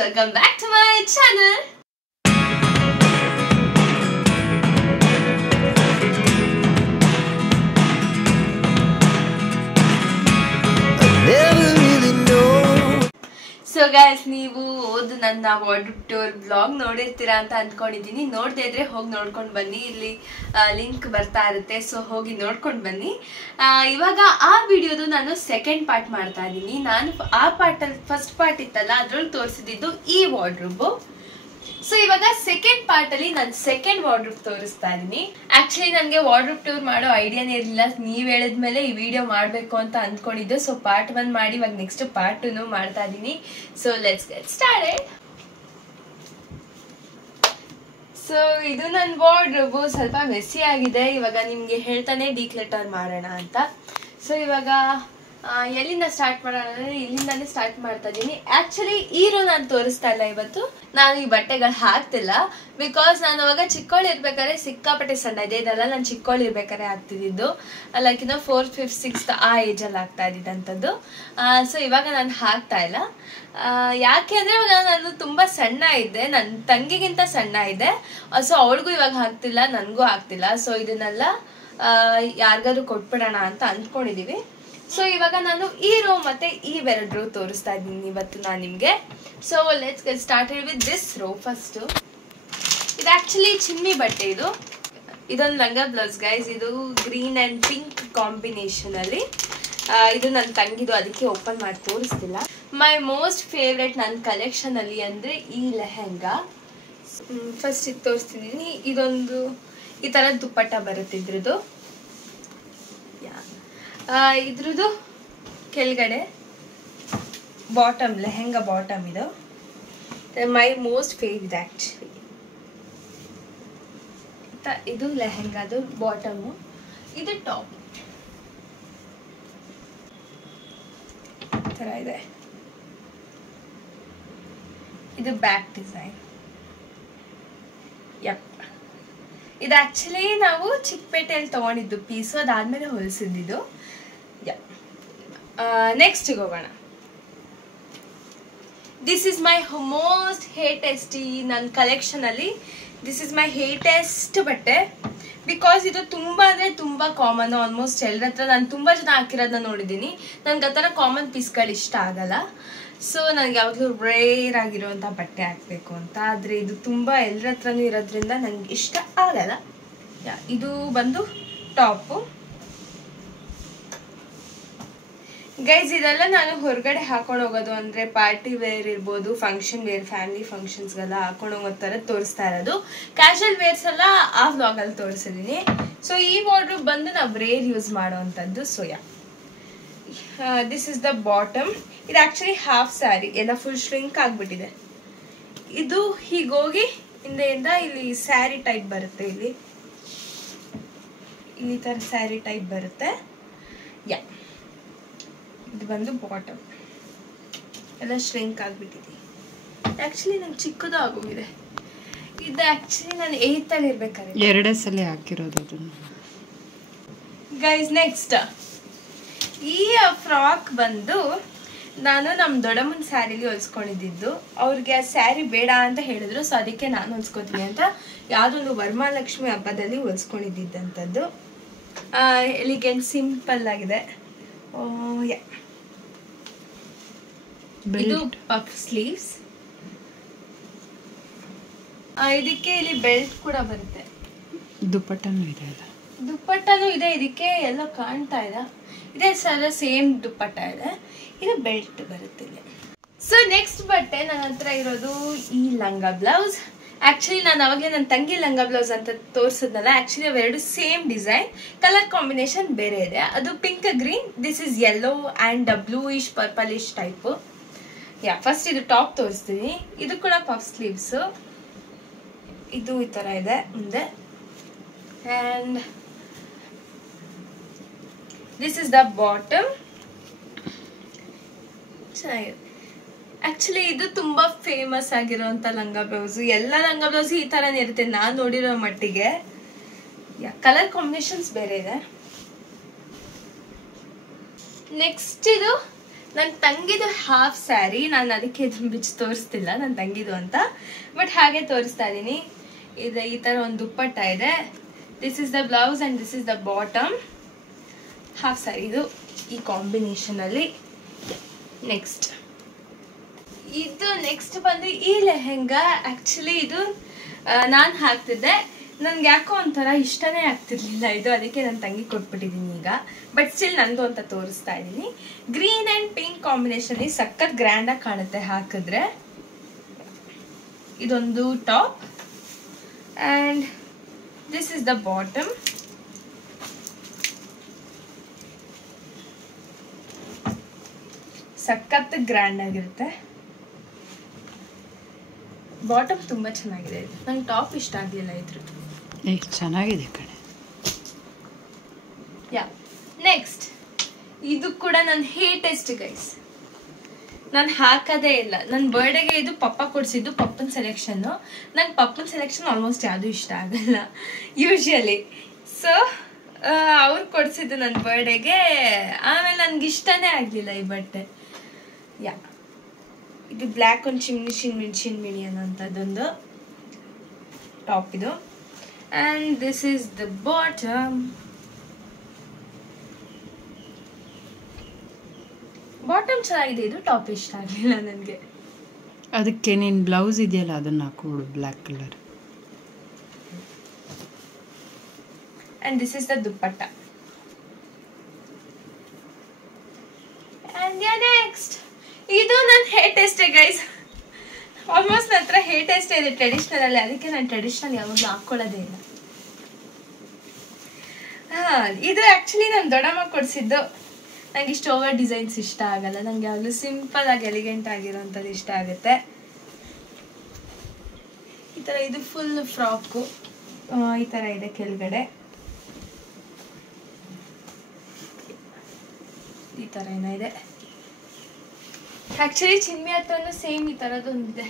welcome back to my channel. So guys, ನೀವು ಓದು ನನ್ನ ವಾರ್ಡ್ರೋಬ್ ಟೂರ್ ಬ್ಲಾಗ್ ನೋಡಿರ್ತೀರಾ ಅಂತ ಅಂದ್ಕೊಂಡಿದ್ದೀನಿ. ನೋಡದೇ ಇದ್ರೆ ಹೋಗಿ ನೋಡ್ಕೊಂಡು ಬನ್ನಿ, ಇಲ್ಲಿ ಲಿಂಕ್ ಬರ್ತಾ ಇರುತ್ತೆ. ಸೊ ಹೋಗಿ ನೋಡ್ಕೊಂಡು ಬನ್ನಿ. ಇವಾಗ ಆ ವಿಡಿಯೋದು ನಾನು ಸೆಕೆಂಡ್ ಪಾರ್ಟ್ ಮಾಡ್ತಾ ಇದ್ದೀನಿ. ನಾನು ಆ ಪಾರ್ಟಲ್ಲಿ ಫಸ್ಟ್ ಪಾರ್ಟ್ ಇತ್ತಲ್ಲ, ಅದ್ರಲ್ಲಿ ತೋರಿಸಿದ್ದು ಈ ವಾರ್ಡ್ರೋಬ್. ಸೊ ಇವಾಗ ಸೆಕೆಂಡ್ ಪಾರ್ಟ್ ಅಲ್ಲಿ ನಾನು ಸೆಕೆಂಡ್ ವಾರ್ಡ್ರೋಬ್ ತೋರಿಸ್ತಾ ಇದೀನಿ. ಆಕ್ಚುಲಿ ನನಗೆ ವಾರ್ಡ್ರೋಬ್ ಟೂರ್ ಮಾಡೋ ಐಡಿಯಾನೇ ಇರಲಿಲ್ಲ. ನೀವ್ ಹೇಳಿದ್ಮೇಲೆ ಈ ವಿಡಿಯೋ ಮಾಡ್ಬೇಕು ಅಂತ ಅಂದ್ಕೊಂಡಿದ್ದೆ. ಸೊ ಪಾರ್ಟ್ 1 ಮಾಡಿ ಇವಾಗ ನೆಕ್ಸ್ಟ್ ಪಾರ್ಟ್ 2 ಮಾಡ್ತಾ ಇದೀನಿ. So let's get started. So ಇದು ನನ್ನ ವಾರ್ಡ್ರೋಬ್ ಸ್ವಲ್ಪ ಮೆಸ್ಸಿ ಆಗಿದೆ. ಇವಾಗ ನಿಮ್ಗೆ ಹೇಳ್ತಾನೆ ಡಿಕ್ಲಟರ್ ಮಾಡೋಣ ಅಂತ. ಸೊ ಇವಾಗ ಎಲ್ಲಿಂದ ಸ್ಟಾರ್ಟ್ ಮಾಡೋಣ ಅಂದ್ರೆ ಇಲ್ಲಿಂದಾನೇ ಸ್ಟಾರ್ಟ್ ಮಾಡ್ತಾ ಇದ್ದೀನಿ. ಆಕ್ಚುಲಿ ಈ ರೋ ನಾನು ತೋರಿಸ್ತಾ ಇಲ್ಲ ಇವತ್ತು. ನಾನು ಈ ಬಟ್ಟೆಗಳು ಹಾಕ್ತಿಲ್ಲ, ಬಿಕಾಸ್ ನಾನು ಅವಾಗ ಚಿಕ್ಕವಳು ಇರ್ಬೇಕಾದ್ರೆ ಸಿಕ್ಕಾಪಟ್ಟೆ ಸಣ್ಣ ಇದೆ. ಇದೆಲ್ಲ ನಾನು ಚಿಕ್ಕವಳು ಇರ್ಬೇಕಾದ್ರೆ ಆಗ್ತಿದ್ದು, ಲೈಕ್ 4th 5th 6th ಆ ಏಜ್ ಅಲ್ಲಿ ಆಗ್ತಾ ಇದ್ದಿದ್ದಂಥದ್ದು. ಸೊ ಇವಾಗ ನಾನು ಹಾಕ್ತಾ ಇಲ್ಲ. ಯಾಕೆ ಅಂದ್ರೆ ಇವಾಗ ನಾನು ತುಂಬಾ ಸಣ್ಣ ಇದ್ದೆ, ನನ್ನ ತಂಗಿಗಿಂತ ಸಣ್ಣ ಇದೆ. ಸೊ ಅವಳಿಗೂ ಇವಾಗ ಹಾಕ್ತಿಲ್ಲ, ನನಗೂ ಆಗ್ತಿಲ್ಲ. ಸೊ ಇದನ್ನೆಲ್ಲ ಯಾರಿಗಾದ್ರು ಕೊಟ್ಬಿಡೋಣ ಅಂತ ಅಂದ್ಕೊಂಡಿದೀವಿ. ಸೊ ಇವಾಗ ನಾನು ಈ ರೋ ಮತ್ತೆ ಈ 2 ರೋ ತೋರಿಸ್ತಾ ಇದ್ದೀನಿ ಇವತ್ತು ನಾನು ನಿಮ್ಗೆ. So let's get started with this row. First ಇದು ಆಕ್ಚುಲಿ ಚಿಮ್ಮಿ ಬಟ್ಟೆ. ಇದೊಂದು ಲಂಗ ಬ್ಲೌಸ್ ಗೈಸ್. ಇದು ಗ್ರೀನ್ ಅಂಡ್ ಪಿಂಕ್ ಕಾಂಬಿನೇಷನ್ ಅಲ್ಲಿ. ಇದು ನನ್ನ ತಂಗಿದು, ಅದಕ್ಕೆ ಓಪನ್ ಮಾಡಿ ತೋರಿಸ್ತಿಲ್ಲ. ಮೈ ಮೋಸ್ಟ್ ಫೇವ್ರೆಟ್ ನನ್ನ ಕಲೆಕ್ಷನ್ ಅಲ್ಲಿ ಅಂದ್ರೆ ಈ ಲೆಹೆಂಗಾ. ಫಸ್ಟ್ ಇದು ತೋರಿಸ್ತಿದ್ದೀನಿ. ಇದೊಂದು ಈ ತರ ದುಪ್ಪಟ್ಟ ಬರುತ್ತೆ ಇದ್ರದ್ದು. ಇದ್ರದ್ದು ಕೆಳಗಡೆ ಬಾಟಮ್, ಲೆಹೆಂಗಾ ಬಾಟಮ್. ಇದು ಮೈ ಮೋಸ್ಟ್ ಫೇವ್ರೆಟ್ ಆಕ್ಚುಲಿ. ಇದು ಲೆಹೆಂಗಾದು ಬಾಟಮು, ಇದು ಟಾಪ್ ತರ ಇದೆ. ಇದು ಬ್ಯಾಕ್ ಡಿಸೈನ್. ಯಪ್, ಇದು ಆಕ್ಚುಲಿ ನಾವು ಚಿಕ್ಕಪೇಟೆಯಲ್ಲಿ ತಗೊಂಡಿದ್ದು ಪೀಸು, ಅದಾದ್ಮೇಲೆ ಹೊಲಿಸಿದ್ದು. ನೆಕ್ಸ್ಟ್ ಹೋಗೋಣ. ದಿಸ್ ಇಸ್ ಮೈ ಮೋಸ್ಟ್ ಹೇಟೆಸ್ಟ್ ನನ್ನ ಕಲೆಕ್ಷನ್ ಅಲ್ಲಿ. ದಿಸ್ ಇಸ್ ಮೈ ಹೇಟೆಸ್ಟ್ ಬಟ್ಟೆ, ಬಿಕಾಸ್ ಇದು ತುಂಬಾ ಅಂದ್ರೆ ತುಂಬಾ ಕಾಮನ್. ಆಲ್ಮೋಸ್ಟ್ ಎಲ್ಲರ ಹತ್ರ ನಾನು ತುಂಬಾ ಜನ ಹಾಕಿರೋದನ್ನ ನೋಡಿದ್ದೀನಿ. ನನ್ಗೆ ಆ ಥರ ಕಾಮನ್ ಪೀಸ್ಗಳು ಇಷ್ಟ ಆಗಲ್ಲ. ಸೊ ನನಗೆ ಯಾವಾಗಲೂ ರೇರ್ ಆಗಿರುವಂಥ ಬಟ್ಟೆ ಹಾಕಬೇಕು ಅಂತ. ಆದರೆ ಇದು ತುಂಬ ಎಲ್ಲರ ಹತ್ರನೂ ಇರೋದ್ರಿಂದ ನನಗೆ ಇಷ್ಟ ಆಗಲ್ಲ. ಇದು ಬಂದು ಟಾಪು ಗೈಸ್. ಇದೆಲ್ಲ ನಾನು ಹೊರಗಡೆ ಹಾಕೊಂಡು ಹೋಗೋದು, ಅಂದರೆ ಪಾರ್ಟಿ ವೇರ್ ಇರ್ಬೋದು, ಫಂಕ್ಷನ್ ವೇರ್, ಫ್ಯಾಮಿಲಿ ಫಂಕ್ಷನ್ಸ್ಗೆಲ್ಲ ಹಾಕೊಂಡು ಹೋಗೋ ಥರ ತೋರಿಸ್ತಾ ಇರೋದು. ಕ್ಯಾಶುವಲ್ ವೇರ್ಸ್ ಎಲ್ಲ ಆ ವ್ಲಾಗಲ್ಲಿ ತೋರಿಸಿದ್ದೀನಿ. ಸೊ ಈ ವಾರ್ಡ್ರೋಬ್ ಬಂದು ನಾವು ರೇರ್ ಯೂಸ್ ಮಾಡೋವಂಥದ್ದು. So this is the bottom. ಇದು ಆಕ್ಚುಲಿ ಹಾಫ್ ಸ್ಯಾರಿ, ಎಲ್ಲ ಫುಲ್ ಶ್ರಿಂಕ್ ಆಗಿಬಿಟ್ಟಿದೆ. ಇದು ಹೀಗೋಗಿ ಹಿಂದೆಯಿಂದ ಇಲ್ಲಿ ಸ್ಯಾರಿ ಟೈಪ್ ಬರುತ್ತೆ. ಇಲ್ಲಿ ಈ ಥರ ಸ್ಯಾರಿ ಟೈಪ್ ಬರುತ್ತೆ. ಇದು ಬಂದು ಬಾಟಮ್, ಎಲ್ಲ ಶ್ರಿಂಕ್ ಆಗಿಬಿಟ್ಟಿದೆ. ಆಕ್ಚುಲಿ ನಂಗೆ ಚಿಕ್ಕದು ಆಗೋಗಿದೆ. ಇದು ಆಕ್ಚುಲಿ ನಾನು 8th ಅಲ್ಲಿ ಇರ್ಬೇಕಾದ್ರೆ 2 ಸಲ ಹಾಕಿರೋದು ಅದನ್ನು. ಗೈಸ್ ನೆಕ್ಸ್ಟ್ ಈ ಫ್ರಾಕ್ ಬಂದು ನಾನು ನಮ್ಮ ದೊಡ್ಡಮ್ಮನ ಸ್ಯಾರಿಲಿ ಹೊಲ್ಸ್ಕೊಂಡಿದ್ದು. ಅವ್ರಿಗೆ ಆ ಸ್ಯಾರಿ ಬೇಡ ಅಂತ ಹೇಳಿದ್ರು. ಸೊ ಅದಕ್ಕೆ ನಾನು ಹೊಲ್ಸ್ಕೊತೀನಿ ಅಂತ ಯಾವುದೊಂದು ವರಮಹಾಲಕ್ಷ್ಮಿ ಹಬ್ಬದಲ್ಲಿ ಹೊಲ್ಸ್ಕೊಂಡಿದ್ದಂಥದ್ದು. ಎಲಿಗೆಂಟ್ ಸಿಂಪಲ್ ಆಗಿದೆ. ಇದು ಪಫ್ ಸ್ಲೀವ್ಸ್. ಇದಕ್ಕೆ ಇಲ್ಲಿ ಬೆಲ್ಟ್ ಕೂಡ ಬರುತ್ತೆ. ದುಪ್ಪಟ್ಟನೂ ಇದೆ ಅಲ್ಲ? ದುಪ್ಪಟ್ಟನೂ ಇದೆ. ಇದಕ್ಕೆ ಎಲ್ಲ ಕಾಣ್ತಾ ಇದೆ. ಇದೇ ಸರ ಸೇಮ್ ದುಪ್ಪಟ್ಟ ಇದೆ. ಇದು ಬೆಲ್ಟ್ ಬರುತ್ತೆ ಇಲ್ಲಿ. ಸೊ ನೆಕ್ಸ್ಟ್ ಬಟ್ಟೆ ನನ್ನ ಹತ್ರ ಇರೋದು ಈ ಲಂಗ ಬ್ಲೌಸ್. ಆಕ್ಚುಲಿ ನಾನು ಅವಾಗಲೇ ನನ್ನ ತಂಗಿ ಲಂಗ ಬ್ಲೌಸ್ ಅಂತ ತೋರಿಸಿದ್ನಲ್ಲ. ಆಕ್ಚುಲಿ ಅವೆರಡು ಸೇಮ್ ಡಿಸೈನ್, ಕಲರ್ ಕಾಂಬಿನೇಷನ್ ಬೇರೆ ಇದೆ. ಅದು pink green, this is yellow and bluish purplish type. First ಇದು ಟಾಪ್ ತೋರಿಸ್ತೀನಿ. ಇದು ಕೂಡ ಪಫ್ ಸ್ಲೀವ್ಸ್. ಇದು ಈ ಥರ ಇದೆ ಮುಂದೆ. And this is the bottom. ಚೆನ್ನಾಗಿದೆ. ಆಕ್ಚುಲಿ ಇದು ತುಂಬಾ ಫೇಮಸ್ ಆಗಿರುವಂತ ಲಂಗ ಬ್ಲೌಸ್. ಎಲ್ಲ ಲಂಗ ಬ್ಲೌಸ್ ಈ ತರನೇ ಇರುತ್ತೆ ನಾನು ನೋಡಿರೋ ಮಟ್ಟಿಗೆ. ಕಲರ್ ಕಾಂಬಿನೇಷನ್ಸ್ ಬೇರೆ ಇದೆ. ನೆಕ್ಸ್ಟ್ ಇದು ನನ್ನ ತಂಗಿದು ಹಾಫ್ ಸ್ಯಾರಿ, ನಾನು ಅದಕ್ಕೆ ಬಿಚ್ಚಿ ತೋರಿಸ್ತಿಲ್ಲ ನನ್ನ ತಂಗಿದು ಅಂತ, ಬಟ್ ಹಾಗೆ ತೋರಿಸ್ತಾ ಇದ್ದೀನಿ. ಇದು ಈ ಥರ ಒಂದು ದುಪ್ಪಟ್ಟ ಇದೆ. This is the blouse and this is the bottom. Half sari ಇದು ಈ ಕಾಂಬಿನೇಷನಲ್ಲಿ. ನೆಕ್ಸ್ಟ್ ಬಂದು ಈ ಲೆಹೆಂಗಾ. ಆ್ಯಕ್ಚುಲಿ ಇದು ನಾನು ಹಾಕ್ತಿದ್ದೆ, ನನ್ಗೆ ಯಾಕೋ ಒಂಥರ ಇಷ್ಟನೇ ಆಗ್ತಿರ್ಲಿಲ್ಲ ಇದು, ಅದಕ್ಕೆ ನನ್ನ ತಂಗಿ ಕೊಟ್ಬಿಟ್ಟಿದ್ದೀನಿ ಈಗ. ಬಟ್ ಸ್ಟಿಲ್ ನಂದು ಅಂತ ತೋರಿಸ್ತಾ ಇದ್ದೀನಿ. ಗ್ರೀನ್ ಆ್ಯಂಡ್ ಪಿಂಕ್ ಕಾಂಬಿನೇಷನ್ ಸಖತ್ ಗ್ರ್ಯಾಂಡಾಗಿ ಕಾಣುತ್ತೆ ಹಾಕಿದ್ರೆ. ಇದೊಂದು top and this is the bottom. ಸಖತ್ ಗ್ರ್ಯಾಂಡ್ ಆಗಿರುತ್ತೆ. ಬಾಟಮ್ ತುಂಬ ಚೆನ್ನಾಗಿದೆ. ನಂಗೆ ಟಾಪ್ ಇಷ್ಟ ಆಗಲಿಲ್ಲ ಇದ್ರದ್ದು. ಚೆನ್ನಾಗಿದೆ ಕಣೆ. ಯಾ ನೆಕ್ಸ್ಟ್ ಇದು ಕೂಡ ನನ್ನ ಹೇಟೆಸ್ಟ್ ಗೈಸ್. ನಾನು ಹಾಕೋದೇ ಇಲ್ಲ. ನನ್ನ ಬರ್ಡೇಗೆ ಇದು ಪಪ್ಪ ಕೊಡಿಸಿದ್ದು, ಪಪ್ಪನ ಸೆಲೆಕ್ಷನ್ನು. ನಂಗೆ ಪಪ್ಪನ ಸೆಲೆಕ್ಷನ್ ಆಲ್ಮೋಸ್ಟ್ ಯಾವುದೂ ಇಷ್ಟ ಆಗಲ್ಲ ಯೂಶ್ವಲಿ. ಸೊ ಅವ್ರು ಕೊಡಿಸಿದ್ದು ನನ್ನ ಬರ್ಡೇಗೆ. ಆಮೇಲೆ ನನಗೆ ಇಷ್ಟನೇ ಆಗಲಿಲ್ಲ ಈ ಬಟ್ಟೆ. ಯಾ ಇದು ಬ್ಲ್ಯಾಕ್ ಒಂದು ಚಿನ್ಮಿಣಿ ಅನ್ನೋಂಥದ್ದೊಂದು ಟಾಪ್ ಇದು. And this is the bottom. Bottom ಚೆನ್ನಾಗಿದೆ, ಇದು ಟಾಪ್ ಇಷ್ಟ ಆಗಲಿಲ್ಲ ನನಗೆ. ಅದಕ್ಕೆ ನೀನು ಬ್ಲೌಸ್ ಇದೆಯಲ್ಲ ಅದನ್ನು ಹಾಕೊಡು, black colour. And this is the dupatta. And next ಇದು ನನ್ನ ಹೇರ್ ಟೆಸ್ಟೇ ಗೈಸ್. ಆಲ್ಮೋಸ್ಟ್ ನನ್ನ ಹತ್ರ ಹೇರ್ ಟೆಸ್ಟೇ ಇದೆ ಟ್ರೆಡಿಷ್ನಲಲ್ಲಿ, ಅದಕ್ಕೆ ನಾನು ಟ್ರೆಡಿಷ್ನಲ್ ಯಾವಾಗಲೂ ಹಾಕ್ಕೊಳ್ಳೋದೇ ಇಲ್ಲ. ಇದು ಆ್ಯಕ್ಚುಲಿ ನನ್ನ ದೊಡ್ಡಮ್ಮ ಕೊಡಿಸಿದ್ದು. ನಂಗೆ ಇಷ್ಟು ಓವರ್ ಡಿಸೈನ್ಸ್ ಇಷ್ಟ ಆಗಲ್ಲ. ನಂಗೆ ಯಾವಾಗಲೂ ಸಿಂಪಲ್ ಆಗಿ ಎಲಿಗೆಂಟ್ ಆಗಿರೋಂಥದ್ದು ಇಷ್ಟ ಆಗುತ್ತೆ. ಈ ಥರ ಇದು ಫುಲ್ ಫ್ರಾಕು ಈ ಥರ ಇದೆ ಕೆಳಗಡೆ. ಈ ಥರ ಏನಿದೆ. ಆ್ಯಕ್ಚುಲಿ ಚಿನ್ಮಿ ಹತ್ರನೂ ಸೇಮ್ ಈ ಥರದ್ದೊಂದಿದೆ.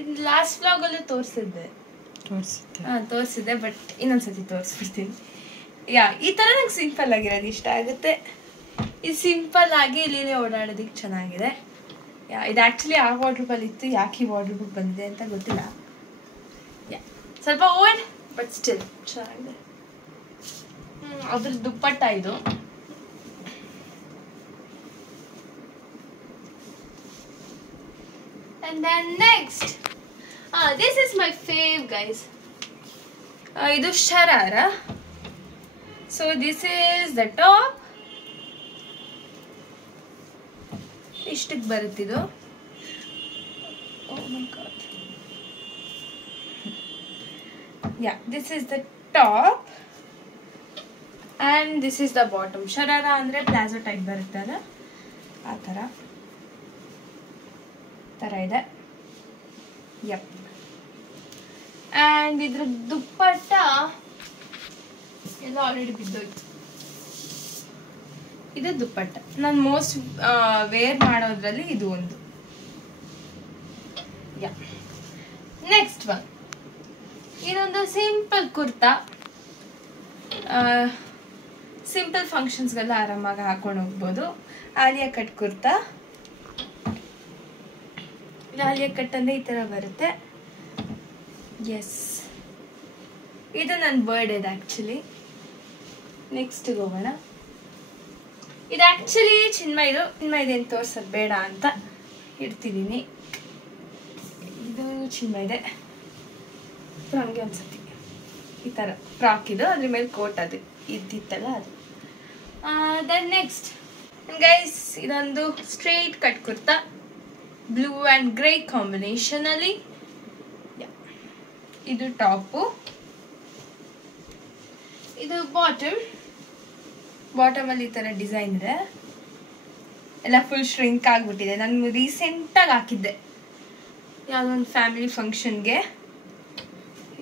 ಇದು ಲಾಸ್ಟ್ ವ್ಲಾಗಲ್ಲೂ ತೋರಿಸಿದ್ದೆ, ಬಟ್ ಇನ್ನೊಂದ್ಸತಿ ತೋರಿಸ್ಬಿಡ್ತೀನಿ. ಈ ಥರ ನಂಗೆ ಸಿಂಪಲ್ ಆಗಿರೋದು ಇಷ್ಟ ಆಗುತ್ತೆ. ಇದು ಸಿಂಪಲ್ ಆಗಿ ಇಲ್ಲಿ ಓಡಾಡೋದಕ್ಕೆ ಚೆನ್ನಾಗಿದೆ. ಇದು ಆ್ಯಕ್ಚುಲಿ ಆ ವಾರ್ಡ್ರೋಬಲ್ಲಿ ಇತ್ತು, ಯಾಕೆ ಈ ವಾರ್ಡ್ರೋಬಿಗೆ ಬಂದಿದೆ ಅಂತ ಗೊತ್ತಿಲ್ಲ. ಸ್ವಲ್ಪ ಓಲ್ಡ್ ಬಟ್ ಸ್ಟಿಲ್ ಚೆನ್ನಾಗಿದೆ. ಅದ್ರ ದುಪ್ಪಟ್ಟ ಇದು. And then next, this is my fave guys. Idu sharara. So this is the top. Ishtik barutidu. Oh my god. Yeah, this is the top. And this is the bottom. Sharara andre plazo type baruttala. ಆ ಥರ ಇದೆ. ಯಪ್. And ಇದ್ರ ದುಪ್ಪಟ್ಟ ಎಲ್ಲ already ಬಿದ್ದೋಯ್ತು. ಇದು ದುಪ್ಪಟ್ಟ ನಾನು most wear ಮಾಡೋದ್ರಲ್ಲಿ ಇದು ಒಂದು. ಯಾ ನೆಕ್ಸ್ಟ್ ಒನ್, ಇದೊಂದು ಸಿಂಪಲ್ ಕುರ್ತಾ. ಸಿಂಪಲ್ ಫಂಕ್ಷನ್ಸ್ಗೆಲ್ಲ ಆರಾಮಾಗಿ ಹಾಕೊಂಡು ಹೋಗ್ಬೋದು. ಆಲಿಯಾ ಕಟ್ ಕುರ್ತಾ. ಆಲಿಯಾ ಕಟ್ ಅಂದರೆ ಈ ಥರ ಬರುತ್ತೆ. ಎಸ್, ಇದು ನನ್ನ ಬರ್ಡೇದು ಆ್ಯಕ್ಚುಲಿ. ನೆಕ್ಸ್ಟಿಗೆ ಹೋಗೋಣ. ಇದು ಆ್ಯಕ್ಚುಲಿ ಚಿನ್ಮಯ್ದೇನು ತೋರ್ಸೋದು ಬೇಡ ಅಂತ ಇಡ್ತಿದ್ದೀನಿ. ಇದು ಚಿನ್ಮಯ್ದೆ. ಹಂಗೆ ಅನ್ಸತಿ ಈ ಥರ ಫ್ರಾಕ್ ಇದು, ಅದ್ರ ಮೇಲೆ ಕೋಟ್ ಅದು ಇದ್ದಿತ್ತಲ್ಲ ಅದು. ದೆನ್ ನೆಕ್ಸ್ಟ್ ಗೈಸ್, ಇದೊಂದು straight cut kurta, blue and grey ಕಾಂಬಿನೇಷನಲ್ಲಿ. ಇದು ಟಾಪು, ಇದು ಬಾಟಮಲ್ಲಿ ಈ ಥರ ಡಿಸೈನ್ ಇದೆ. ಎಲ್ಲ ಫುಲ್ ಶ್ರಿಂಕ್ ಆಗಿಬಿಟ್ಟಿದೆ. ನಾನು ರೀಸೆಂಟಾಗಿ ಹಾಕಿದ್ದೆ ಯಾವುದೋ ಒಂದು ಫ್ಯಾಮಿಲಿ ಫಂಕ್ಷನ್ಗೆ.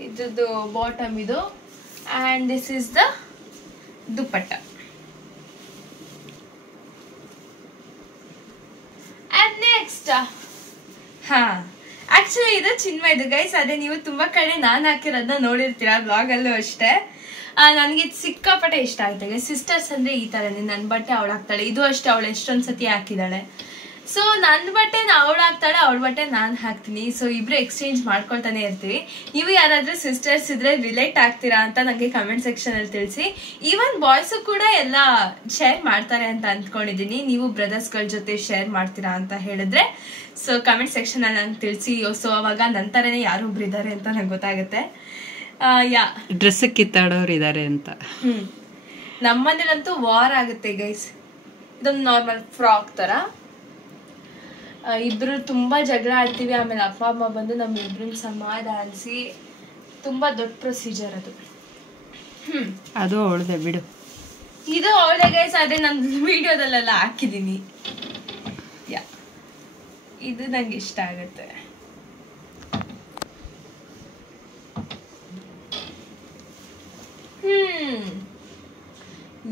ಇದ್ರದ್ದು ಬಾಟಮ್ ಇದು. And this is the dupatta. And next actually ಇದು ಚಿನ್ಮಯ್ದು ಗೈಸ್. ಅದೇ ನೀವು ತುಂಬ ಕಡೆ ನಾನು ಹಾಕಿರೋದನ್ನ ನೋಡಿರ್ತೀರ, ಬ್ಲಾಗಲ್ಲೂ ಅಷ್ಟೇ. ನನಗೆ ಸಿಕ್ಕಾಪಟ್ಟೆ ಇಷ್ಟ ಆಯ್ತಾಗ. ಸಿಸ್ಟರ್ಸ್ ಅಂದರೆ ಈ ಥರನೇ, ನನ್ನ ಬಟ್ಟೆ ಅವಳು ಹಾಕ್ತಾಳೆ, ಇದು ಅಷ್ಟೇ ಅವಳು ಎಷ್ಟೊಂದು ಸತಿ ಹಾಕಿದ್ದಾಳೆ. ಸೊ ನನ್ನ ಬಟ್ಟೆ ಅವಳು ಹಾಕ್ತಾಳೆ, ಅವಳ ಬಟ್ಟೆ ನಾನು ಹಾಕ್ತೀನಿ. ಸೊ ಇಬ್ಬರು ಎಕ್ಸ್ಚೇಂಜ್ ಮಾಡ್ಕೊಳ್ತಾನೆ ಇರ್ತೀವಿ. ನೀವು ಯಾರಾದರೂ ಸಿಸ್ಟರ್ಸ್ ಇದ್ರೆ ರಿಲೇಟ್ ಆಗ್ತೀರಾ ಅಂತ ನನಗೆ ಕಮೆಂಟ್ ಸೆಕ್ಷನಲ್ಲಿ ತಿಳಿಸಿ. ಈವನ್ ಬಾಯ್ಸು ಕೂಡ ಎಲ್ಲ ಶೇರ್ ಮಾಡ್ತಾರೆ ಅಂತ ಅಂದ್ಕೊಂಡಿದ್ದೀನಿ. ನೀವು ಬ್ರದರ್ಸ್ಗಳ ಜೊತೆ ಶೇರ್ ಮಾಡ್ತೀರಾ ಅಂತ ಹೇಳಿದ್ರೆ ಸೊ ಕಮೆಂಟ್ ಸೆಕ್ಷನಲ್ಲಿ ನಂಗೆ ತಿಳಿಸಿ. ಸೊ ಅವಾಗ ನಂತರನೇ ಯಾರೊಬ್ರು ಇದ್ದಾರೆ ಅಂತ ನಂಗೆ ಗೊತ್ತಾಗುತ್ತೆ. ಡ್ರೆಸ್ ಕಿತ್ತಾಡೋರು ಇದ್ದಾರೆ ಅಂತ. ನಮ್ಮನೇಲಂತೂ ವಾರ್ ಆಗುತ್ತೆ ಗೈಸ್. ಇದೊಂದು ನಾರ್ಮಲ್ ಫ್ರಾಕ್ ತರ, ಇಬ್ರು ತುಂಬಾ ಜಗಳ ಆಡ್ತೀವಿ. ಆಮೇಲೆ ಅಪ್ಪ ಅಮ್ಮ ಬಂದು ನಮ್ಮಿಬ್ರನ್ನ ಸಮಾಧಾನಿಸಿ, ತುಂಬಾ ದೊಡ್ಡ ಪ್ರೊಸೀಜರ್ ಅದು. ಅದು ಅವಳದೆ ಬಿಡು. ಇದು ಅವಳದೆ ಗೈಸ್, ಆದ್ರೆ ನಾನು ವಿಡಿಯೋದಲ್ಲೆಲ್ಲ ಹಾಕಿದೀನಿ. ಇದು ನಂಗೆ ಇಷ್ಟ ಆಗುತ್ತೆ.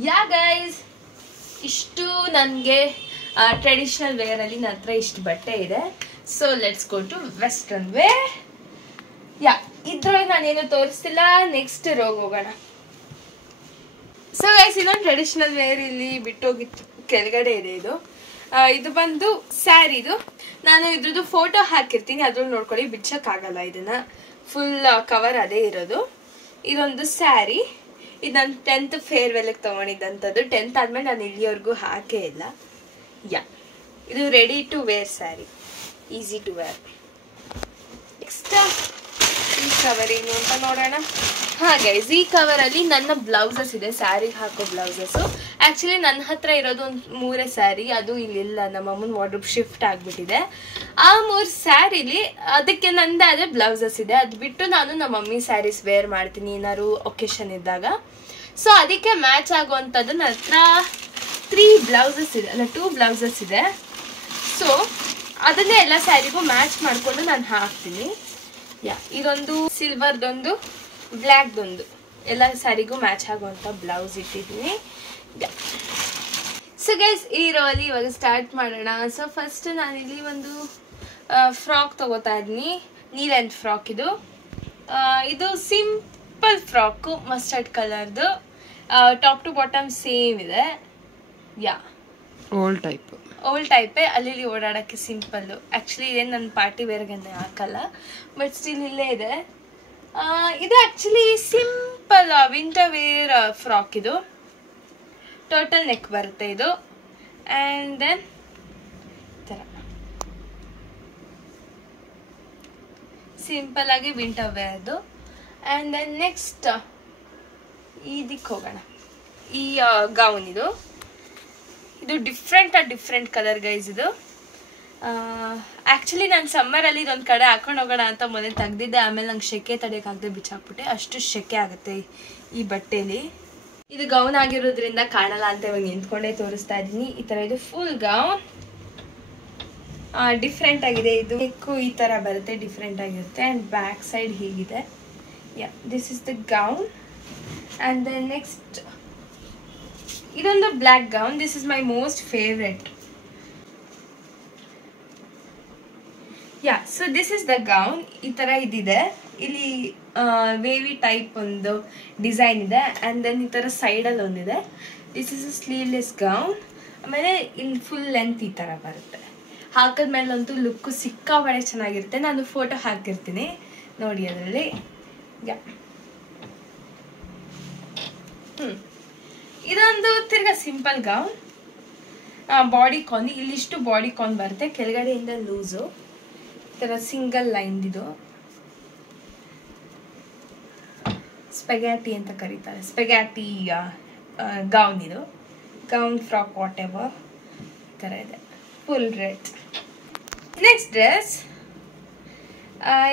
ಯಾ ಗೈಸ್, ಇಷ್ಟು ನನಗೆ ಟ್ರೆಡಿಷನಲ್ ವೇರ್ ಅಲ್ಲಿ ನನ್ನ ಹತ್ರ ಇಷ್ಟು ಬಟ್ಟೆ ಇದೆ. So let's go to western wear. ಇದ್ರೊಳಗೆ ನಾನೇನು ತೋರಿಸ್ತಿಲ್ಲ, ನೆಕ್ಸ್ಟ್ ರೋಗ್ ಹೋಗೋಣ. ಸೊ ಗೈಸ್, ಇನ್ನೊಂದು ಟ್ರೆಡಿಷನಲ್ ವೇರ್ ಇಲ್ಲಿ ಬಿಟ್ಟೋಗಿತ್ತು, ಕೆಳಗಡೆ ಇದೆ. ಇದು ಬಂದು ಸ್ಯಾರಿದು. ನಾನು ಇದ್ರದ್ದು ಫೋಟೋ ಹಾಕಿರ್ತೀನಿ, ಅದ್ರಲ್ಲಿ ನೋಡ್ಕೊಳ್ಳಿ, ಬಿಚ್ಚಕ್ಕಾಗಲ್ಲ ಇದನ್ನ. ಫುಲ್ ಕವರ್ ಅದೇ ಇರೋದು. ಇದೊಂದು ಸ್ಯಾರಿ. ಇದು ನಾನು 10th ಫೇರ್ವೆಲ್ಗೆ ತೊಗೊಂಡಿದ್ದಂಥದ್ದು. 10th ಆದ್ಮೇಲೆ ನಾನು ಇಲ್ಲಿವರೆಗೂ ಹಾಕೇ ಇಲ್ಲ. ಇದು ready to wear sari, easy to wear. Next ಈ ಕವರ್ ಏನು ಅಂತ ನೋಡೋಣ. ಗೈಸ್, ಈ ಕವರಲ್ಲಿ ನನ್ನ ಬ್ಲೌಸಸ್ ಇದೆ, ಸ್ಯಾರಿಗೆ ಹಾಕೋ ಬ್ಲೌಸಸ್ಸು. ಆ್ಯಕ್ಚುಲಿ ನನ್ನ ಹತ್ರ ಇರೋದು ಒಂದು 3 ಸ್ಯಾರಿ, ಅದು ಇಲ್ಲಿಲ್ಲ, ನಮ್ಮ ಅಮ್ಮನ ವಾರ್ಡ್ರೋಬ್ ಶಿಫ್ಟ್ ಆಗಿಬಿಟ್ಟಿದೆ. ಆ 3 ಸ್ಯಾರಿಲಿ ಅದಕ್ಕೆ ನಂದೇ ಆದ ಬ್ಲೌಸಸ್ ಇದೆ. ಅದು ಬಿಟ್ಟು ನಾನು ನಮ್ಮ ಮಮ್ಮಿ ಸ್ಯಾರೀಸ್ ವೇರ್ ಮಾಡ್ತೀನಿ ಏನಾದ್ರು ಒಕೇಶನ್ ಇದ್ದಾಗ. ಸೊ ಅದಕ್ಕೆ ಮ್ಯಾಚ್ ಆಗುವಂಥದ್ದು ನನ್ನ ಹತ್ರ 2 ಬ್ಲೌಸಸ್ ಇದೆ. ಸೊ ಅದನ್ನೇ ಎಲ್ಲ ಸ್ಯಾರಿಗೂ ಮ್ಯಾಚ್ ಮಾಡಿಕೊಂಡು ನಾನು ಹಾಕ್ತೀನಿ. ಇದೊಂದು ಸಿಲ್ವರ್ದೊಂದು, ಬ್ಲ್ಯಾಕ್ದೊಂದು, ಎಲ್ಲ ಸ್ಯಾರಿಗೂ ಮ್ಯಾಚ್ ಆಗುವಂಥ ಬ್ಲೌಸ್ ಇಟ್ಟಿದ್ದೀನಿ. ಸೊ ಗೈಸ್, ಈ ರೋಲಿ ಇವಾಗ ಸ್ಟಾರ್ಟ್ ಮಾಡೋಣ. ಸೊ ಫಸ್ಟ್ ನಾನಿಲ್ಲಿ ಒಂದು ಫ್ರಾಕ್ ತಗೋತಾ ಇದ್ದೀನಿ, ನೀ ಲೆಂತ್ ಫ್ರಾಕ್. ಇದು ಸಿಂಪಲ್ ಫ್ರಾಕು, ಮಸ್ಟರ್ಡ್ ಕಲರ್ದು, ಟಾಪ್ ಟು ಬಾಟಮ್ ಸೇಮ್ ಇದೆ. ಓಲ್ಡ್ ಟೈಪೇ, ಅಲ್ಲಿ ಓಡಾಡೋಕ್ಕೆ ಸಿಂಪಲ್ಲು. ಆ್ಯಕ್ಚುಲಿ ಇದೇನು ನನ್ನ ಪಾರ್ಟಿ ವೇರ್ಗೆ ಹಾಕಲ್ಲ, ಬಟ್ ಸ್ಟಿಲ್ ಇಲ್ಲೇ ಇದೆ. ಇದು actually simple winter wear frock. ಇದು ಟೋಟಲ್ ನೆಕ್ ಬರುತ್ತೆ ಇದು. ಆ್ಯಂಡ್ ದೆನ್ ಈ ಥರ ಸಿಂಪಲ್ ಆಗಿ ವಿಂಟರ್ ವೇರ್ದು. ಆ್ಯಂಡ್ ದೆನ್ ನೆಕ್ಸ್ಟ್ ಇದಕ್ಕೆ ಹೋಗೋಣ. ಈ ಗೌನ್ ಇದು ಡಿಫ್ರೆಂಟ್ ಕಲರ್ ಗೈಸ್. ಇದು ಆ್ಯಕ್ಚುಲಿ ನಾನು ಸಮ್ಮರಲ್ಲಿ ಇದೊಂದು ಕಡೆ ಹಾಕೊಂಡು ಹೋಗೋಣ ಅಂತ ಮೊನ್ನೆ ತೆಗ್ದಿದ್ದೆ. ಆಮೇಲೆ ನಂಗೆ ಸೆಕೆ ತಡೆಯೋಕ್ಕಾಗದೆ ಬಿಚ್ಚಾಕ್ಬಿಟ್ಟೆ, ಅಷ್ಟು ಸೆಕೆ ಆಗುತ್ತೆ ಈ ಬಟ್ಟೆಲಿ. ಇದು ಗೌನ್ ಆಗಿರೋದ್ರಿಂದ ಕಾಣಲ್ಲ ಅಂತ ಇವಾಗ ನಿಂತ್ಕೊಂಡೇ ತೋರಿಸ್ತಾ ಇದ್ದೀನಿ. ಈ ಥರ ಇದು ಫುಲ್ ಗೌನ್, ಡಿಫ್ರೆಂಟ್ ಆಗಿದೆ. ಇದು ನೆಕ್ಕು ಈ ಥರ ಬರುತ್ತೆ, ಡಿಫ್ರೆಂಟ್ ಆಗಿರುತ್ತೆ. ಆ್ಯಂಡ್ ಬ್ಯಾಕ್ ಸೈಡ್ ಹೀಗಿದೆ. This is the gown. And then next ಇದೊಂದು black gown. This is my most favourite. So this is the gown. ಈ ಥರ ಇದಿದೆ. ಇಲ್ಲಿ ವೇವಿ ಟೈಪ್ ಒಂದು ಡಿಸೈನ್ ಇದೆ. ಆ್ಯಂಡ್ ದೆನ್ ಈ ಥರ ಸೈಡಲ್ಲಿ ಒಂದಿದೆ. This is a sleeveless gown. ಆಮೇಲೆ ಇಲ್ಲಿ ಫುಲ್ ಲೆಂತ್ ಈ ಥರ ಬರುತ್ತೆ. ಹಾಕಿದ್ಮೇಲಂತೂ ಲುಕ್ಕು ಸಿಕ್ಕಾಪಟ್ಟೆ ಚೆನ್ನಾಗಿರುತ್ತೆ. ನಾನು ಫೋಟೋ ಹಾಕಿರ್ತೀನಿ ನೋಡಿ ಅದರಲ್ಲಿ. ಇದೊಂದು ತಿರ್ಗಾ ಸಿಂಪಲ್ ಗೌನ್, ಬಾಡಿ ಕಾನ್. ಇಲ್ಲಿಷ್ಟು ಬಾಡಿ ಕಾನ್ ಬರುತ್ತೆ, ಕೆಳಗಡೆಯಿಂದ ಲೂಸು. ಈ ಥರ ಸಿಂಗಲ್ ಲೈನ್ದಿದು ಸ್ಪೆಗ್ಯಾಟಿ ಅಂತ ಕರೀತಾರೆ, ಸ್ಪೆಗ್ಯಾಟಿ ಗೌನ್. ಇದು ಗೌನ್ ಫ್ರಾಕ್ ವಾಟ್ ಎವರ್ ಈ ಥರ ಇದೆ, ಫುಲ್ ರೆಡ್. ನೆಕ್ಸ್ಟ್ ಡ್ರೆಸ್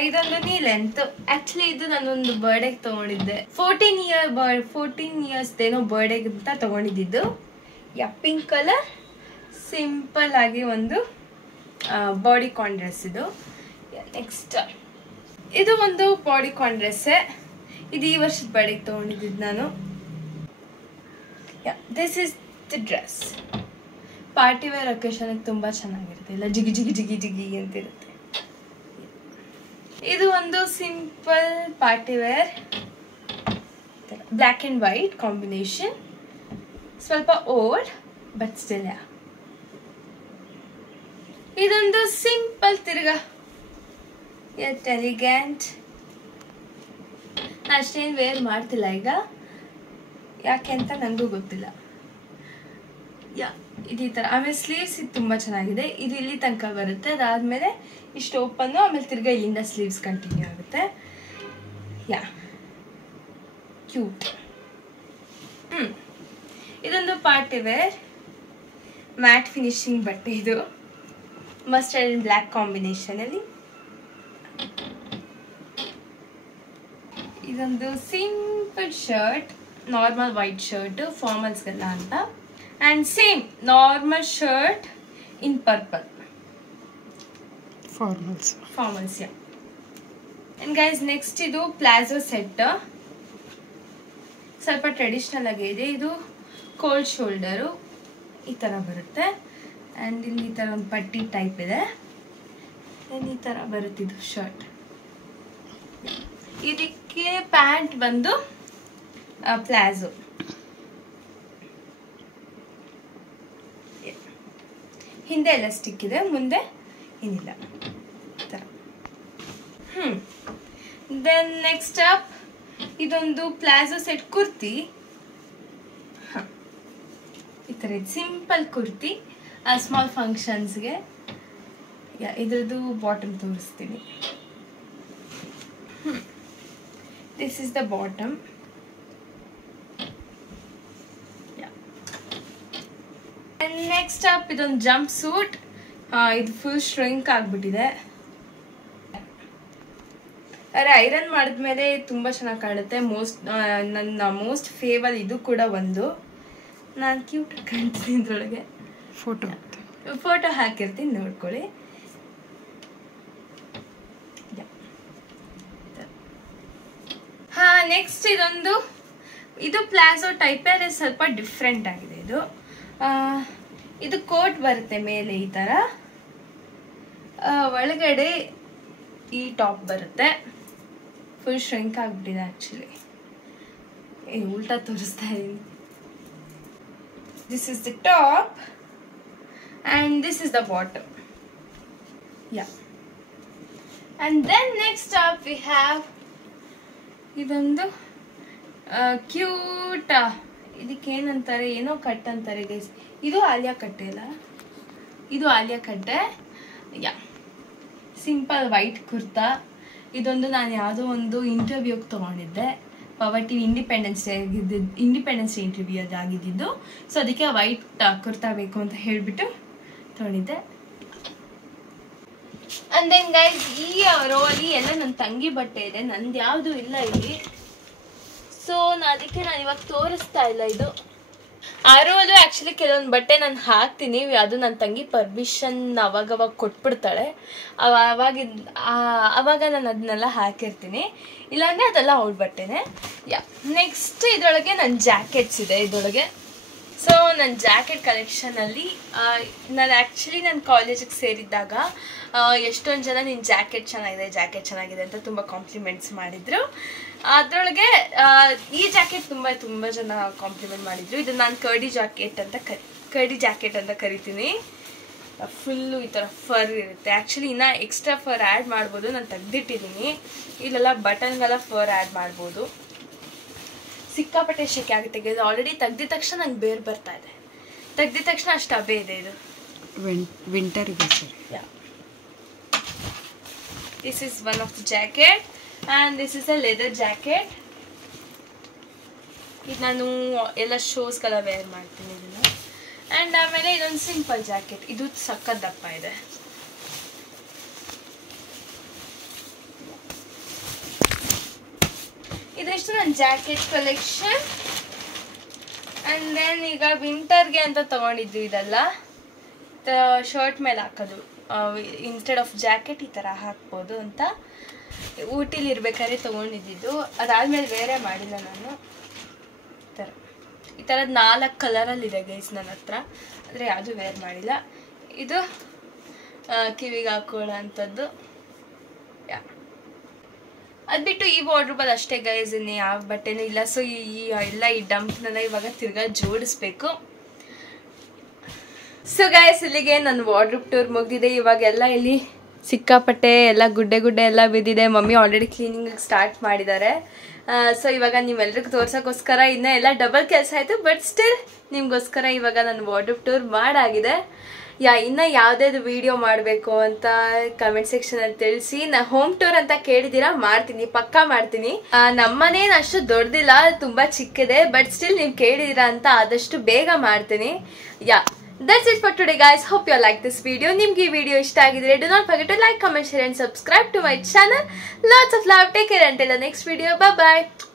ಇದೊಂದು ನೀ ಲೆಂತ್. ಆ್ಯಕ್ಚುಲಿ ಇದು ನಾನೊಂದು ಬರ್ಡೇಗೆ ತೊಗೊಂಡಿದ್ದೆ, 14 ಇಯರ್ಸ್ದೇನೋ ಬರ್ಡೇಗೆ ಅಂತ ತೊಗೊಂಡಿದ್ದು. ಪಿಂಕ್ ಕಲರ್ ಸಿಂಪಲ್ ಆಗಿ ಒಂದು ಬಾಡಿ ಕಾನ್ ಡ್ರೆಸ್ ಇದು. ನೆಕ್ಸ್ಟ್ ಇದು ಒಂದು ಬಾಡಿ ಕಾನ್ ಡ್ರೆಸ್ಸೇ. ಇದು ಈ ವರ್ಷದ ಬರ್ಡೇಗೆ ತೊಗೊಂಡಿದ್ದು ನಾನು. This is the dress. Party wear ಒಕೇಶನ್ಗೆ ತುಂಬ ಚೆನ್ನಾಗಿರುತ್ತೆ, ಇಲ್ಲ ಜಿಗಿ ಜಿಗಿ ಜಿಗಿ ಜಿಗಿ ಅಂತಿರುತ್ತೆ. ಇದು ಒಂದು simple party wear black and white combination, ಸ್ವಲ್ಪ ಓಲ್ಡ್ ಬಟ್ ಸ್ಟಿಲ್. ಇದೊಂದು ಸಿಂಪಲ್ ತಿರ್ಗಾ ಎಲಿಗ್ಯಾಂಟ್. ನಾನು ಅಷ್ಟೇನು ವೇರ್ ಮಾಡ್ತಿಲ್ಲ ಈಗ, ಯಾಕೆ ಅಂತ ನನಗೂ ಗೊತ್ತಿಲ್ಲ. ಇದು ಈ ಥರ. ಆಮೇಲೆ ಸ್ಲೀವ್ಸ್ ಇದು ತುಂಬ ಚೆನ್ನಾಗಿದೆ. ಇದು ಇಲ್ಲಿ ತನಕ ಬರುತ್ತೆ, ಅದಾದಮೇಲೆ ಇಷ್ಟು ಓಪನ್ನು, ಆಮೇಲೆ ತಿರ್ಗಾ ಇಲ್ಲಿಂದ ಸ್ಲೀವ್ಸ್ ಕಂಟಿನ್ಯೂ ಆಗುತ್ತೆ. ಕ್ಯೂಟ್. ಇದೊಂದು ಪಾರ್ಟಿ ವೇರ್ ಮ್ಯಾಟ್ ಫಿನಿಶಿಂಗ್ ಬಟ್ಟೆ. ಇದು ಮಸ್ಟರ್ಡ್ ಆ್ಯಂಡ್ ಬ್ಲ್ಯಾಕ್ ಕಾಂಬಿನೇಷನಲ್ಲಿ. ಇದೊಂದು simple shirt, normal white shirt ಫಾರ್ಮಲ್ಸ್ಗೆಲ್ಲ ಅಂತ. And same normal shirt in purple, formals. And guys next ಇದು ಪ್ಲಾಜೋ ಸೆಟ್, ಸ್ವಲ್ಪ ಟ್ರೆಡಿಷ್ನಲ್ ಆಗಿದೆ. ಇದು ಕೋಲ್ಡ್ ಶೋಲ್ಡರು ಈ ಥರ ಬರುತ್ತೆ. ಆ್ಯಂಡ್ ಇಲ್ಲಿ ಈ ಥರ ಒಂದು ಪಟ್ಟಿ ಟೈಪ್ ಇದೆ. ಈ ಥರ ಬರುತ್ತಿದ್ದು ಶರ್ಟ್. ಇದಕ್ಕೆ ಪ್ಯಾಂಟ್ ಬಂದು ಪ್ಲಾಜೋ. ಹಿಂದೆ ಎಲ್ಲ ಸ್ಟಿಕ್ ಇದೆ, ಮುಂದೆ ಏನಿಲ್ಲ. ದೆನ್ ನೆಕ್ಸ್ಟ್ ಅಪ್ ಇದೊಂದು ಪ್ಲಾಜೋ ಸೆಟ್ ಕುರ್ತಿ. ಈ ಥರ ಇದು ಸಿಂಪಲ್ ಕುರ್ತಿ, ಸ್ಮಾಲ್ ಫಂಕ್ಷನ್ಸ್ಗೆ. ಇದ್ರದ್ದು ಬಾಟಮ್ ತೋರಿಸ್ತೀನಿ. This is the bottom. And next up ಇದೊಂದು ಜಂಪ್ ಸೂಟ್. ಇದು ಫುಲ್ ಶ್ರಿಂಕ್ ಆಗಿಬಿಟ್ಟಿದೆ. ಅರೆ ಐರನ್ ಮಾಡಿದ್ಮೇಲೆ ತುಂಬ ಚೆನ್ನಾಗಿ ಕಾಣುತ್ತೆ. ನನ್ನ ಮೋಸ್ಟ್ ಫೇವರ್ ಇದು ಕೂಡ ಒಂದು. ನಾನು ಕ್ಯೂಟ್ ಕಾಣ್ತೀನಿ ಇದ್ರೊಳಗೆ. ಫೋಟೋ ಹಾಕಿರ್ತೀನಿ, ನೋಡ್ಕೊಳ್ಳಿ. ನೆಕ್ಸ್ಟ್ ಇದು ಪ್ಲಾಜೋ ಟೈಪ್, ಆದರೆ ಸ್ವಲ್ಪ ಡಿಫ್ರೆಂಟ್ ಆಗಿದೆ. ಇದು ಕೋಟ್ ಬರುತ್ತೆ ಮೇಲೆ ಈ ಥರ, ಒಳಗಡೆ ಈ ಟಾಪ್ ಬರುತ್ತೆ. ಫುಲ್ ಶ್ರಿಂಕ್ ಆಗಿಬಿಟ್ಟಿದೆ ಆ್ಯಕ್ಚುಲಿ. ಉಲ್ಟಾ ತೋರಿಸ್ತಾ ಇದ್ದೀನಿ. This is the top and this is the bottom. And then next up we have ಇದೊಂದು ಕ್ಯೂಟ್. ಇದಕ್ಕೇನಂತಾರೆ, ಏನೋ ಕಟ್ ಅಂತಾರೆ ಗೈಸ್. ಇದು ಆಲಿಯಾ ಕಟ್ಟೆ ಅಲ್ಲ, ಇದು ಆಲಿಯಾ ಕಟ್ಟೆ. Simple white kurta. ಇದೊಂದು ನಾನು ಯಾವುದೋ ಒಂದು ಇಂಟರ್ವ್ಯೂಗೆ ತೊಗೊಂಡಿದ್ದೆ, power TV independence day interview ಅದಾಗಿದ್ದು. ಸೊ ಅದಕ್ಕೆ ವೈಟ್ ಕುರ್ತಾ ಬೇಕು ಅಂತ ಹೇಳಿಬಿಟ್ಟು ತೊಗೊಂಡಿದ್ದೆ. ಅಂಡ್ ದೆನ್ ಗೈಸ್ ಈ ರೋ ಅಲ್ಲಿ ಎಲ್ಲ ನನ್ನ ತಂಗಿ ಬಟ್ಟೆ ಇದೆ, ನಂದು ಯಾವುದು ಇಲ್ಲ ಇಲ್ಲಿ. ಸೊ ಅದಕ್ಕೆ ನಾನು ಇವಾಗ ತೋರಿಸ್ತಾ ಇಲ್ಲ. ಇದು ಆ ರೋ ಅಲ್ಲೂ ಆ್ಯಕ್ಚುಲಿ ಕೆಲವೊಂದು ಬಟ್ಟೆ ನಾನು ಹಾಕ್ತೀನಿ, ಅದು ನನ್ನ ತಂಗಿ ಪರ್ಮಿಷನ್ ಅವಾಗವಾಗ ಕೊಟ್ಬಿಡ್ತಾಳೆ. ಅವಾಗ ನಾನು ಅದನ್ನೆಲ್ಲ ಹಾಕಿರ್ತೀನಿ, ಇಲ್ಲಾಂದರೆ ಅದೆಲ್ಲ ಅವಳ ಬಟ್ಟೆನೇ. ನೆಕ್ಸ್ಟ್ ಇದರೊಳಗೆ ನನ್ನ ಜಾಕೆಟ್ಸ್ ಇದೆ ಇದರೊಳಗೆ. ಸೊ ನನ್ನ ಜಾಕೆಟ್ ಕಲೆಕ್ಷನಲ್ಲಿ ನಾನು ಕಾಲೇಜಿಗೆ ಸೇರಿದ್ದಾಗ ಎಷ್ಟೊಂದು ಜನ ನಿನ್ನ ಜಾಕೆಟ್ ಚೆನ್ನಾಗಿದೆ ಅಂತ ತುಂಬ ಕಾಂಪ್ಲಿಮೆಂಟ್ಸ್ ಮಾಡಿದರು. ಅದರೊಳಗೆ ಈ ಜಾಕೆಟ್ ತುಂಬ ಜನ ಕಾಂಪ್ಲಿಮೆಂಟ್ ಮಾಡಿದರು. ಇದು ನಾನು ಕರ್ಡಿ ಜಾಕೆಟ್ ಅಂತ ಕರಿತೀನಿ. ಫುಲ್ಲು ಈ ಥರ ಫರ್ ಇರುತ್ತೆ. ಆ್ಯಕ್ಚುಲಿ ಇನ್ನೂ ಎಕ್ಸ್ಟ್ರಾ ಫರ್ ಆ್ಯಡ್ ಮಾಡ್ಬೋದು, ನಾನು ತೆಗ್ದಿಟ್ಟಿದ್ದೀನಿ. ಇಲ್ಲೆಲ್ಲ ಬಟನ್ಗೆಲ್ಲ ಫರ್ ಆ್ಯಡ್ ಮಾಡ್ಬೋದು. ಸಿಕ್ಕಾಪಟ್ಟೆ ಶೆಕೆ ಆಗುತ್ತೆ. ಇದು ಆಲ್ರೆಡಿ ತೆಗ್ದಿದ ತಕ್ಷಣ ನಂಗೆ ಬೇರೆ ಬರ್ತಾ ಇದೆ. ತೆಗ್ದಿದ ತಕ್ಷಣ ಅಷ್ಟು ಹಬೆ ಇದೆ. ಇದು ವಿಂಟರ್ ಇದೆ sir. This is one of the jacket and this is a leather jacket. ಇದು ನಾನು ಎಲ್ಲ ಶೋಸ್ಗೆಲ್ಲ ವೇರ್ ಮಾಡ್ತೀನಿ ಇದನ್ನು. ಆ್ಯಂಡ್ ಆಮೇಲೆ ಇದೊಂದು ಸಿಂಪಲ್ ಜಾಕೆಟ್, ಇದು ಸಖತ್ ದಪ್ಪ ಇದೆ. ಇದಿಷ್ಟು ನನ್ನ ಜಾಕೆಟ್ ಕಲೆಕ್ಷನ್. ಆ್ಯಂಡ್ ದೆನ್ ಈಗ ವಿಂಟರ್ಗೆ ಅಂತ ತೊಗೊಂಡಿದ್ದು ಇದೆಲ್ಲ ಶರ್ಟ್ ಮೇಲೆ ಹಾಕೋದು. ಇನ್ಸ್ಟೆಡ್ ಆಫ್ ಜಾಕೆಟ್ ಈ ಥರ ಹಾಕ್ಬೋದು ಅಂತ ಊಟಿಲಿ ಇರ್ಬೇಕಾದ್ರೆ ತೊಗೊಂಡಿದ್ದು. ಅದಾದಮೇಲೆ ಬೇರೆ ಮಾಡಿಲ್ಲ ನಾನು. ಈ ಥರದ್ದು 4 ಕಲರಲ್ಲಿದೆ ಗೈಸ್ ನನ್ನ ಹತ್ರ, ಆದರೆ ಯಾವುದೂ ವೇರ್ ಮಾಡಿಲ್ಲ. ಇದು ಕಿವಿಗೆ ಹಾಕೊಳ್ಳೋ ಅಂಥದ್ದು. ಅದು ಬಿಟ್ಟು ಈ ವಾರ್ಡ್ರೋಬಲ್ಲಿ ಅಷ್ಟೇ ಗೈಸ್, ಇನ್ನು ಯಾವ ಬಟ್ಟೆನೂ ಇಲ್ಲ. ಸೊ ಈ ಡಂಪ್ನೆಲ್ಲ ಇವಾಗ ತಿರ್ಗಾ ಜೋಡಿಸ್ಬೇಕು. ಸೊ ಗೈಸ್, ಇಲ್ಲಿಗೆ ನನ್ನ ವಾರ್ಡ್ರೋಬ್ ಟೂರ್ ಮುಗ್ದಿದೆ. ಇವಾಗೆಲ್ಲ ಇಲ್ಲಿ ಸಿಕ್ಕಾಪಟ್ಟೆ ಎಲ್ಲ ಗುಡ್ಡೆ ಎಲ್ಲ ಬಿದ್ದಿದೆ. ಮಮ್ಮಿ ಆಲ್ರೆಡಿ ಕ್ಲೀನಿಂಗ್ ಸ್ಟಾರ್ಟ್ ಮಾಡಿದ್ದಾರೆ. ಸೊ ಇವಾಗ ನೀವೆಲ್ರಿಗೂ ತೋರ್ಸೋಕ್ಕೋಸ್ಕರ ಇನ್ನೂ ಎಲ್ಲ ಡಬಲ್ ಕೆಲಸ ಆಯಿತು. ಬಟ್ ಸ್ಟಿಲ್ ನಿಮಗೋಸ್ಕರ ಇವಾಗ ನನ್ನ ವಾರ್ಡ್ರೋಬ್ ಟೂರ್ ಮಾಡಾಗಿದೆ. ಇನ್ನು ಯಾವುದಾದ್ರು ವಿಡಿಯೋ ಮಾಡಬೇಕು ಅಂತ ಕಮೆಂಟ್ ಸೆಕ್ಷನಲ್ಲಿ ತಿಳಿಸಿ. ಹೋಮ್ ಟೂರ್ ಅಂತ ಕೇಳಿದ್ದೀರಾ, ಮಾಡ್ತೀನಿ, ಪಕ್ಕಾ ಮಾಡ್ತೀನಿ. ನಮ್ಮನೇನು ಅಷ್ಟು ದೊಡ್ಡದಿಲ್ಲ, ತುಂಬ ಚಿಕ್ಕಿದೆ. ಬಟ್ ಸ್ಟಿಲ್ ನೀವು ಕೇಳಿದ್ದೀರಾ ಅಂತ ಆದಷ್ಟು ಬೇಗ ಮಾಡ್ತೀನಿ. That's it for today guys. Hope you all like this video. Nimge ee video ishta agidre do not forget to like, comment, share and subscribe to my channel. Lots of love. Take care until the next video. Bye bye.